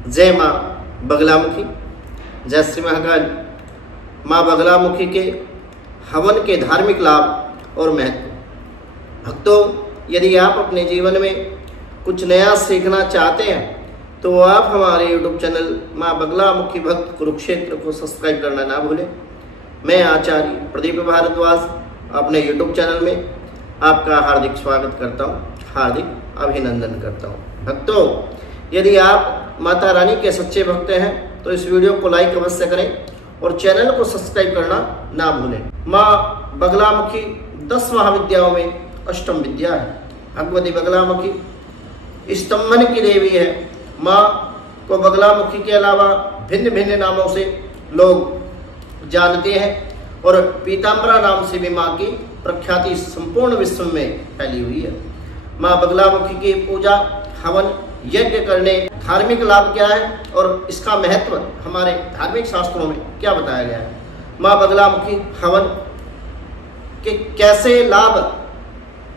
जय माँ बगलामुखी, जय श्री महाकाल। माँ बगलामुखी के हवन के धार्मिक लाभ और महत्व। भक्तों, यदि आप अपने जीवन में कुछ नया सीखना चाहते हैं तो आप हमारे YouTube चैनल माँ बगलामुखी भक्त कुरुक्षेत्र को सब्सक्राइब करना ना भूलें। मैं आचार्य प्रदीप भारद्वाज अपने YouTube चैनल में आपका हार्दिक स्वागत करता हूँ, हार्दिक अभिनंदन करता हूँ। भक्तों, यदि आप माता रानी के सच्चे भक्त हैं तो इस वीडियो को लाइक अवश्य करें और चैनल को सब्सक्राइब करना ना भूलें। माँ बगलामुखी 10 महाविद्याओं में अष्टम विद्या है। भगवती बगलामुखी स्तंभन की देवी है। माँ को बगलामुखी के अलावा भिन्न भिन्न नामों से लोग जानते हैं और पीताम्बरा नाम से भी माँ की प्रख्याति संपूर्ण विश्व में फैली हुई है। माँ बगलामुखी की पूजा, हवन, यज्ञ करने धार्मिक लाभ क्या है और इसका महत्व हमारे धार्मिक शास्त्रों में क्या बताया गया है। माँ बगलामुखी हवन के कैसे लाभ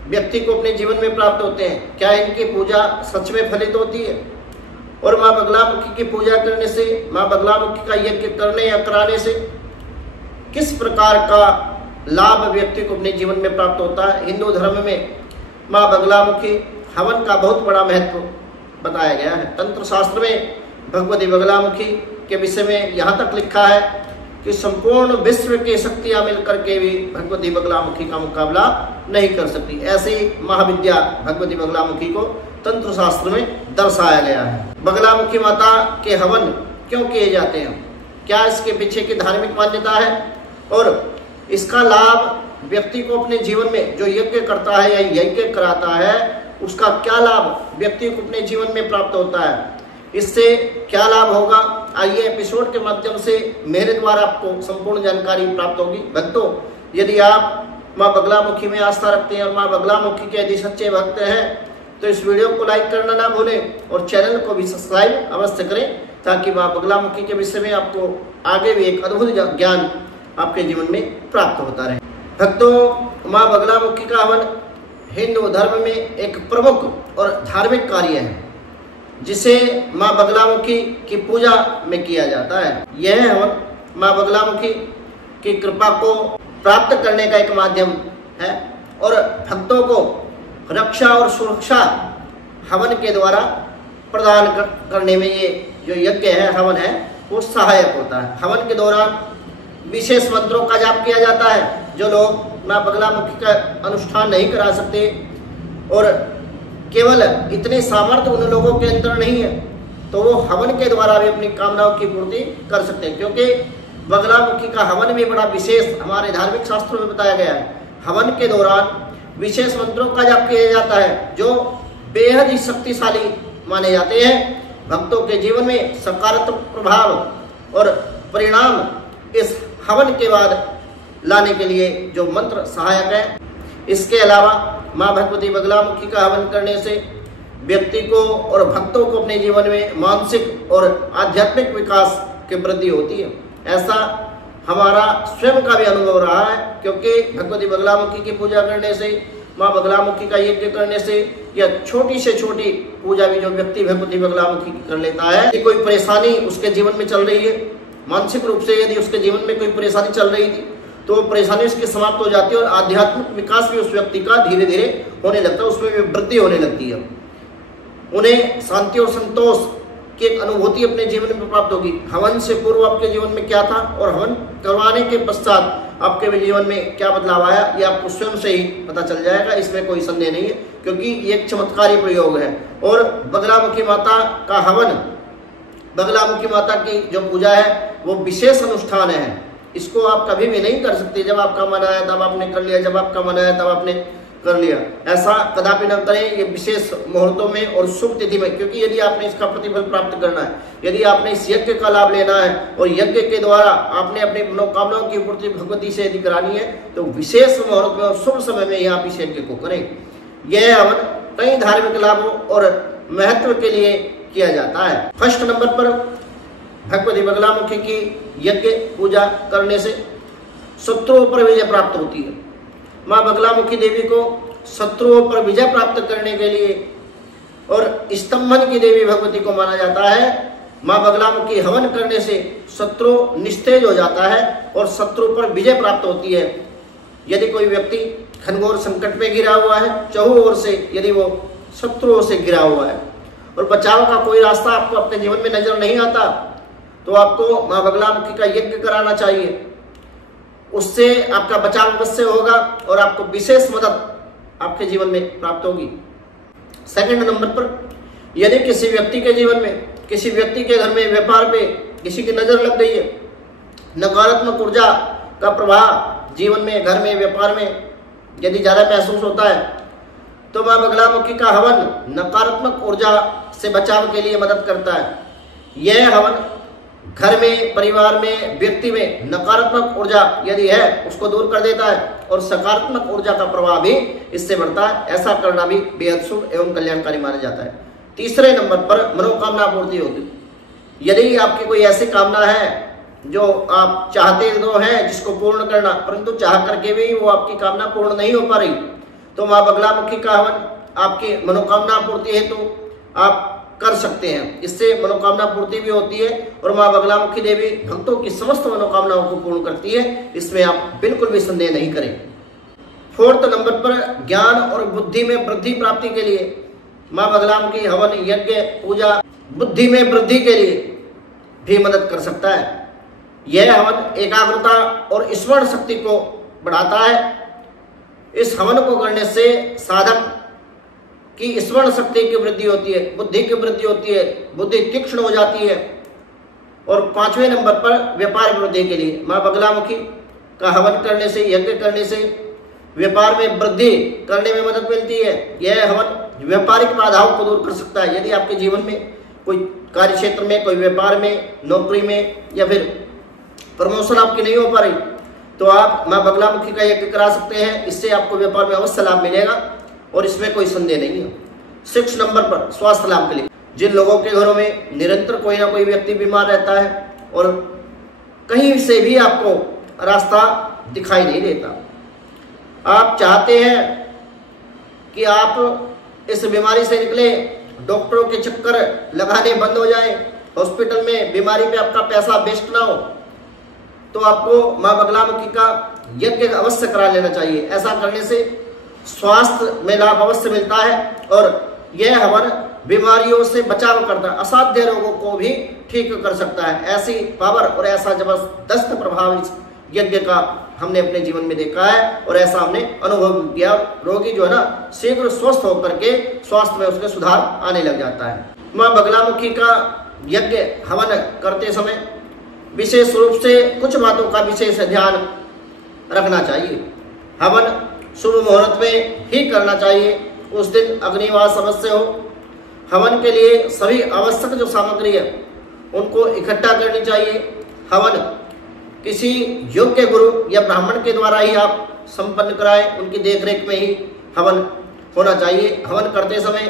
व्यक्ति को अपने जीवन में प्राप्त होते हैं, क्या इनकी पूजा सच में फलित होती है, और माँ बगलामुखी की पूजा करने से, माँ बगलामुखी का यज्ञ करने या कराने से किस प्रकार का लाभ व्यक्ति को अपने जीवन में प्राप्त होता है। हिंदू धर्म में माँ बगलामुखी हवन का बहुत बड़ा महत्व बताया गया है। तंत्र शास्त्र में भगवती बगलामुखी के विषय में यहाँ तक लिखा है कि संपूर्ण विश्व की शक्तियां मिलकर के भी भगवती बगलामुखी का मुकाबला नहीं कर सकती। ऐसी महाविद्या भगवती बगलामुखी को तंत्र शास्त्र में दर्शाया गया है। बगलामुखी माता के हवन क्यों किए जाते हैं, क्या इसके पीछे की धार्मिक मान्यता है और इसका लाभ व्यक्ति को अपने जीवन में जो यज्ञ करता है या यज्ञ कराता है उसका क्या लाभ व्यक्ति को अपने जीवन में प्राप्त होता है, इससे क्या लाभ होगा। आइए एपिसोड के माध्यम से मेरे द्वारा आपको संपूर्ण जानकारी प्राप्त होगी। भक्तों, यदि आप माँ बगलामुखी में आस्था रखते हैं और माँ बगलामुखी के यदि सच्चे भक्त हैं तो इस वीडियो को लाइक करना ना भूलें और चैनल को भी सब्सक्राइब अवश्य करें ताकि माँ बगलामुखी के विषय में आपको आगे भी एक अद्भुत ज्ञान आपके जीवन में प्राप्त होता रहे। भक्तों, माँ बगलामुखी का हवन हिंदू धर्म में एक प्रमुख और धार्मिक कार्य है जिसे माँ बगलामुखी की पूजा में किया जाता है। यह हवन माँ बगलामुखी की कृपा को प्राप्त करने का एक माध्यम है और भक्तों को रक्षा और सुरक्षा हवन के द्वारा प्रदान करने में ये जो यज्ञ है, हवन है, वो सहायक होता है। हवन के दौरान विशेष मंत्रों का जाप किया जाता है। जो लोग माँ बगलामुखी का अनुष्ठान नहीं करा सकते और केवल इतने सामर्थ्य उन लोगों के अंदर नहीं है तो वो हवन के द्वारा भी अपनी कामनाओं की पूर्ति कर सकते हैं, क्योंकि बगलामुखी का हवन भी बड़ा विशेष हमारे धार्मिक शास्त्रों में बताया गया है। हवन के दौरान विशेष मंत्रों का जाप किया जाता है जो बेहद ही शक्तिशाली माने जाते हैं। भक्तों के जीवन में सकारात्मक प्रभाव और परिणाम इस हवन के बाद लाने के लिए जो मंत्र सहायक है। इसके अलावा माँ भगवती बगलामुखी का हवन करने से व्यक्ति को और भक्तों को अपने जीवन में मानसिक और आध्यात्मिक विकास की वृद्धि होती है। ऐसा हमारा स्वयं का भी अनुभव रहा है, क्योंकि भगवती बगलामुखी की पूजा करने से, माँ बगलामुखी का यज्ञ करने से या छोटी से छोटी पूजा भी जो व्यक्ति भगवती बगलामुखी की कर लेता है, कि कोई परेशानी उसके जीवन में चल रही है, मानसिक रूप से यदि उसके जीवन में कोई परेशानी चल रही थी तो परेशानी उसकी समाप्त हो जाती है और आध्यात्मिक विकास भी उस व्यक्ति का धीरे धीरे होने लगता है, उसमें भी वृद्धि होने लगती है। उन्हें शांति और संतोष की एक अनुभूति अपने जीवन में प्राप्त होगी। हवन से पूर्व आपके जीवन में क्या था और हवन करवाने के पश्चात आपके जीवन में क्या बदलाव आया, ये आपको स्वयं से ही पता चल जाएगा। इसमें कोई संदेह नहीं है, क्योंकि ये एक चमत्कारी प्रयोग है। और बगलामुखी माता का हवन, बगलामुखी माता की जो पूजा है वो विशेष अनुष्ठान है। इसको आप कभी भी नहीं कर सकते। जब आपका मन आया तब आपने कर लिया, जब आपका मन आया तब आपने कर लिया, ऐसा कदापि न करें। ये विशेष मुहूर्तों में और शुभ तिथि में, क्योंकि यदि आपने इसका प्रतिफल प्राप्त करना है, यदि आपने इस यज्ञ का लाभ लेना है और यज्ञ के द्वारा आपने अपनी मनोकामनाओं की पूर्ति भगवती से यदि करानी है तो विशेष मुहूर्त में और शुभ समय में आप इस यज्ञ को करें। यह हवन कई धार्मिक लाभों और महत्व के लिए किया जाता है। फर्स्ट नंबर पर भगवती बगलामुखी की यज्ञ पूजा करने से शत्रुओं पर विजय प्राप्त होती है। माँ बगलामुखी देवी को शत्रुओं पर विजय प्राप्त करने के लिए और स्तंभन की देवी भगवती को माना जाता है माँ बगलामुखी हवन करने से शत्रु निस्तेज हो जाता है और शत्रु पर विजय प्राप्त होती है। यदि कोई व्यक्ति घनघोर संकट में गिरा हुआ है, चहुओं ओर से यदि वो शत्रुओं से गिरा हुआ है और बचाव का कोई रास्ता आपको अपने जीवन में नजर नहीं आता, तो आपको माँ बगलामुखी का यज्ञ कराना चाहिए। उससे आपका बचाव अवश्य होगा और आपको विशेष मदद आपके जीवन में प्राप्त होगी। सेकंड नंबर पर, यदि किसी व्यक्ति के जीवन में, किसी व्यक्ति के घर में, व्यापार पे किसी की नजर लग गई है, नकारात्मक ऊर्जा का प्रभाव जीवन में, घर में, व्यापार में यदि ज्यादा महसूस होता है, तो माँ बगलामुखी का हवन नकारात्मक ऊर्जा से बचाव के लिए मदद करता है। यह हवन घर में, परिवार में, व्यक्ति में नकारात्मक ऊर्जा यदि है उसको दूर कर देता है और सकारात्मक ऊर्जा का प्रभाव भी इससे बढ़ता है। ऐसा करना भी बेहद शुभ एवं कल्याणकारी माना जाता है। तीसरे नंबर पर मनोकामना पूर्ति होगी। यदि आपकी कोई ऐसी कामना है जो आप चाहते तो हैं जिसको पूर्ण करना, परंतु चाह करके भी वो आपकी कामना पूर्ण नहीं हो पा रही, तो माँ बगलामुखी का हवन आपकी मनोकामना पूर्ति हेतु आप कर सकते हैं। इससे मनोकामना पूर्ति भी होती है और माँ बगलामुखी देवी भक्तों की समस्त मनोकामनाओं को पूर्ण करती है, इसमें आप बिल्कुल भी संदेह नहीं करें। फोर्थ नंबर पर, ज्ञान और बुद्धि में वृद्धि प्राप्ति के लिए माँ बगलामुखी हवन, यज्ञ, पूजा बुद्धि में वृद्धि के लिए भी मदद कर सकता है। यह हवन एकाग्रता और स्मरण शक्ति को बढ़ाता है। इस हवन को करने से साधक की स्मरण शक्ति की वृद्धि होती है, बुद्धि की वृद्धि होती है, बुद्धि तीक्ष्ण हो जाती है। और पांचवें नंबर पर, व्यापार वृद्धि के लिए माँ बगलामुखी का हवन करने से, यज्ञ करने से व्यापार में वृद्धि करने में मदद मिलती है। यह हवन व्यापारिक बाधाओं को दूर कर सकता है। यदि आपके जीवन में कोई कार्य क्षेत्र में, कोई व्यापार में, नौकरी में या फिर प्रमोशन आपकी नहीं हो पा रही, तो आप माँ बगलामुखी का यज्ञ करा सकते हैं। इससे आपको व्यापार में अवश्य लाभ मिलेगा और इसमें कोई संदेह नहीं है। 6 नंबर पर, स्वास्थ्य लाभ के लिए, जिन लोगों के घरों में निरंतर कोई ना कोई व्यक्ति बीमार रहता है और कहीं से भी आपको रास्ता दिखाई नहीं देता, आप चाहते हैं कि आप इस बीमारी से निकले, डॉक्टरों के चक्कर लगाने बंद हो जाए, हॉस्पिटल में बीमारी पे आपका पैसा वेस्ट ना हो, तो आपको माँ बगलामुखी का यज्ञ अवश्य करा लेना चाहिए। ऐसा करने से स्वास्थ्य में लाभ अवश्य मिलता है और यह हवन बीमारियों से बचाव करता है, असाध्य रोगों को भी ठीक कर सकता है। ऐसी पावर और ऐसा जबरदस्त प्रभाव इस यज्ञ का हमने अपने जीवन में देखा है और ऐसा हमने अनुभव किया। रोगी जो है ना, शीघ्र स्वस्थ होकर के स्वास्थ्य में उसके सुधार आने लग जाता है। माँ बगलामुखी का यज्ञ हवन करते समय विशेष रूप से कुछ बातों का विशेष ध्यान रखना चाहिए। हवन शुभ मुहूर्त में ही करना चाहिए, उस दिन अग्निवास अवश्य हो। हवन के लिए सभी आवश्यक जो सामग्री है उनको इकट्ठा करनी चाहिए। हवन किसी योग्य गुरु या ब्राह्मण के द्वारा ही आप संपन्न कराएं, उनकी देखरेख में ही हवन होना चाहिए। हवन करते समय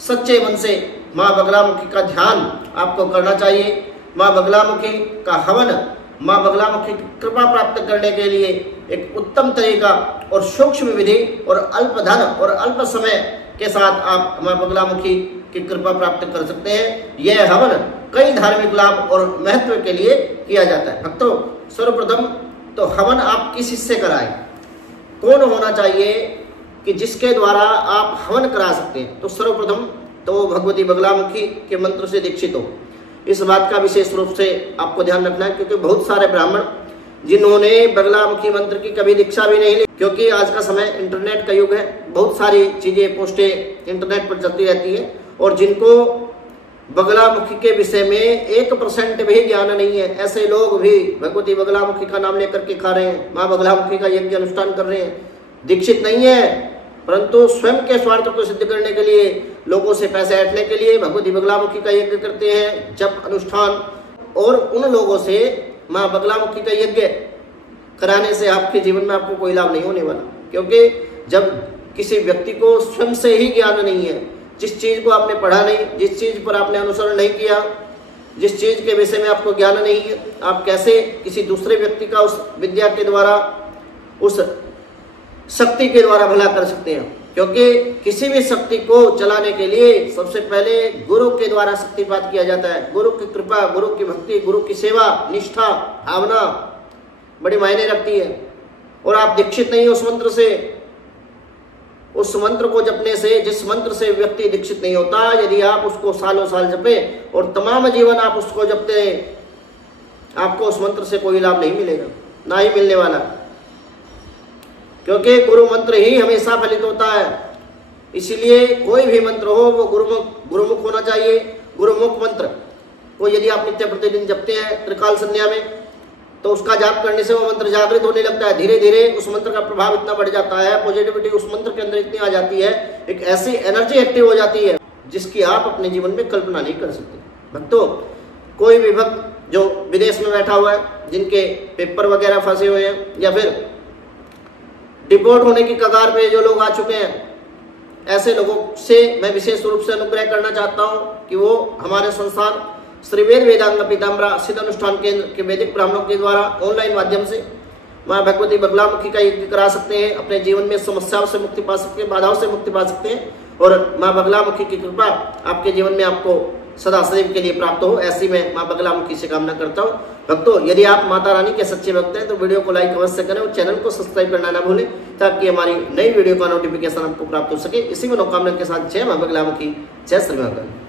सच्चे मन से माँ बगलामुखी का ध्यान आपको करना चाहिए। माँ बगलामुखी का हवन माँ बगलामुखी की कृपा प्राप्त करने के लिए एक उत्तम तरीका और सूक्ष्म विधि और अल्प धन और अल्प समय के साथ आप माँ बगलामुखी की कृपा प्राप्त कर सकते हैं। यह हवन कई धार्मिक लाभ और महत्व के लिए किया जाता है। भक्तों, सर्वप्रथम तो हवन आप किस से कराएं, कौन होना चाहिए कि जिसके द्वारा आप हवन करा सकते हैं, तो सर्वप्रथम तो भगवती बगलामुखी के मंत्र से दीक्षित हो। इस बात का विशेष रूप से आपको ध्यान रखना है, क्योंकि बहुत सारे ब्राह्मण जिन्होंने बगलामुखी मंत्र की कभी दीक्षा भी नहीं ली, क्योंकि आज का समय इंटरनेट का युग है, बहुत सारी चीजें पोस्टें इंटरनेट पर चलती रहती है और जिनको बगलामुखी के विषय में 1% भी ज्ञान नहीं है, ऐसे लोग भी भगवती बगलामुखी का नाम लेकर के खा रहे हैं, माँ बगलामुखी का यज्ञ अनुष्ठान कर रहे हैं, दीक्षित नहीं है, परंतु स्वयं के स्वार्थ को सिद्ध करने के लिए, लोगों से पैसे ऐंठने के लिए भगवती बगलामुखी का यज्ञ करते हैं, जप अनुष्ठान। और उन लोगों से माँ बगलामुखी का यज्ञ कराने से आपके जीवन में आपको कोई लाभ नहीं होने वाला, क्योंकि जब किसी व्यक्ति को स्वयं से ही ज्ञान नहीं है, जिस चीज को आपने पढ़ा नहीं, जिस चीज पर आपने अनुसरण नहीं किया, जिस चीज के विषय में आपको ज्ञान नहीं है, आप कैसे किसी दूसरे व्यक्ति का उस विद्या के द्वारा, उस शक्ति के द्वारा भला कर सकते हैं। क्योंकि किसी भी शक्ति को चलाने के लिए सबसे पहले गुरु के द्वारा शक्तिपात किया जाता है। गुरु की कृपा, गुरु की भक्ति, गुरु की सेवा, निष्ठा, भावना बड़ी मायने रखती है। और आप दीक्षित नहीं हो उस मंत्र से, उस मंत्र को जपने से, जिस मंत्र से व्यक्ति दीक्षित नहीं होता, यदि आप उसको सालों साल जपे और तमाम जीवन आप उसको जपते हैं, आपको उस मंत्र से कोई लाभ नहीं मिलेगा, ना ही मिलने वाला, क्योंकि गुरु मंत्र ही हमेशा फलित होता है। इसीलिए कोई भी मंत्र हो वो गुरुमुख होना चाहिए। गुरुमुख मंत्र को यदि आप नित्य प्रतिदिन जपते हैं त्रिकाल संध्या में, तो उसका जाप करने से वो मंत्र जागृत होने लगता है। धीरे धीरे उस मंत्र का प्रभाव इतना बढ़ जाता है, पॉजिटिविटी उस मंत्र के अंदर इतनी आ जाती है, एक ऐसी एनर्जी एक्टिव हो जाती है जिसकी आप अपने जीवन में कल्पना नहीं कर सकते। भक्तों, कोई भी भक्त जो विदेश में बैठा हुआ है, जिनके पेपर वगैरह फंसे हुए हैं, या फिर डिपोर्ट होने की कगार पे जो लोग आ चुके हैं, ऐसे लोगों से मैं विशेष रूप से अनुग्रह करना चाहता हूँ कि वो हमारे संस्थान श्री वेद वेदांग पीताम्बरा सिद्ध अनुष्ठान केंद्र के वैदिक ब्राह्मणों के द्वारा ऑनलाइन माध्यम से माँ भगवती बगलामुखी का यज्ञ करा सकते हैं। अपने जीवन में समस्याओं से मुक्ति पा सकते हैं, बाधाओं से मुक्ति पा सकते हैं, और माँ बगलामुखी की कृपा आपके जीवन में आपको सदा सदैव के लिए प्राप्त हो, ऐसी मैं माँ बगलामुखी से कामना करता हूँ। भक्तों, यदि आप माता रानी के सच्चे भक्त हैं तो वीडियो को लाइक अवश्य करें और चैनल को सब्सक्राइब करना ना भूलें, ताकि हमारी नई वीडियो का नोटिफिकेशन आपको प्राप्त हो सके। इसी मनोकामना के साथ जय माँ बगलामुखी, जय श्री महाकाल।